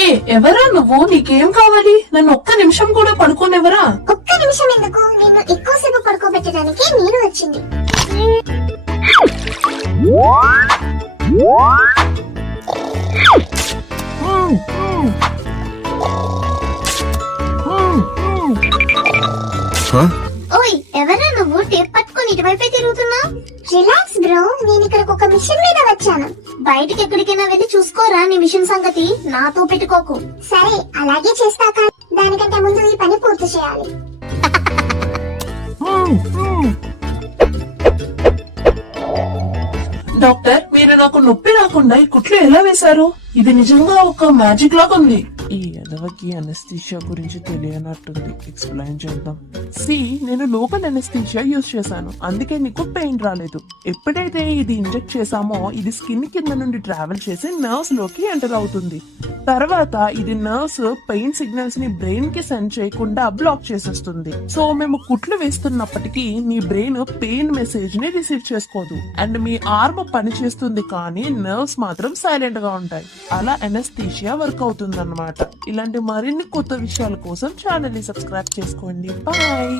ఏ ఎవరా నువ్వు? నీకేం కావాలి? నన్ను ఒక్క నిమిషం కూడా పడుకోనివ్వరా? ఒక్క నిమిషం ఎందుకు, నిన్ను ఎక్కువసేపు పడుకోబెట్టడానికి నేను వచ్చింది. ఓయ్ ఎవరా నువ్వు? టేప్ పట్టుకొని ఇటువైపే తిరుగుతున్నా. రిలాక్స్ బ్రో, నేను ఇక్కడికి ఒక మిషన్ మీద వచ్చాను. బయటికి ఎక్కడికైనా వెళ్ళి చూసుకోరా నీ మిషన్ సంగతి, నాతో పెట్టుకోకు. సరే అలాగే చేస్తా, కానీ దానికంటే ముందు ఈ పని పూర్తి చేయాలి. డాక్టర్, మీరు నాకు నొప్పి రాకుండా ఈ కుట్లు ఎలా వేశారు? ఇది నిజంగా ఒక మ్యాజిక్ లాగా ఉంది. ఈ ఎదవకి అనస్థీషియా గురించి తెలియనట్టుంది. ఎక్స్ప్లెయిన్ చేద్దాం. నేను లోకల్ అనస్థీషియా యూజ్ చేశాను, అందుకే నీకు పెయిన్ రాలేదు. ఎప్పుడైతే ఇది ఇంజెక్ట్ చేసామో ఇది స్కిన్ కింద నుండి ట్రావెల్ చేసి నర్వ్స్ లోకి ఎంటర్ అవుతుంది. తర్వాత ఇది నర్వ్స్ పెయిన్ సిగ్నల్స్ ని బ్రెయిన్ కి సెండ్ చేయకుండా బ్లాక్ చేసేస్తుంది. సో మేము కుట్లు వేస్తున్నప్పటికీ నీ బ్రెయిన్ పెయిన్ మెసేజ్ ని రిసీవ్ చేసుకోదు అండ్ మీ ఆర్మ్ పని చేస్తుంది, కానీ నర్వ్స్ మాత్రం సైలెంట్ గా ఉంటాయి. అలా అనస్థీషియా వర్క్ అవుతుంది అన్నమాట. ఇలాంటి మరిన్ని కొత్త విషయాల కోసం ఛానల్ ని సబ్స్క్రైబ్ చేసుకోండి. బాయ్.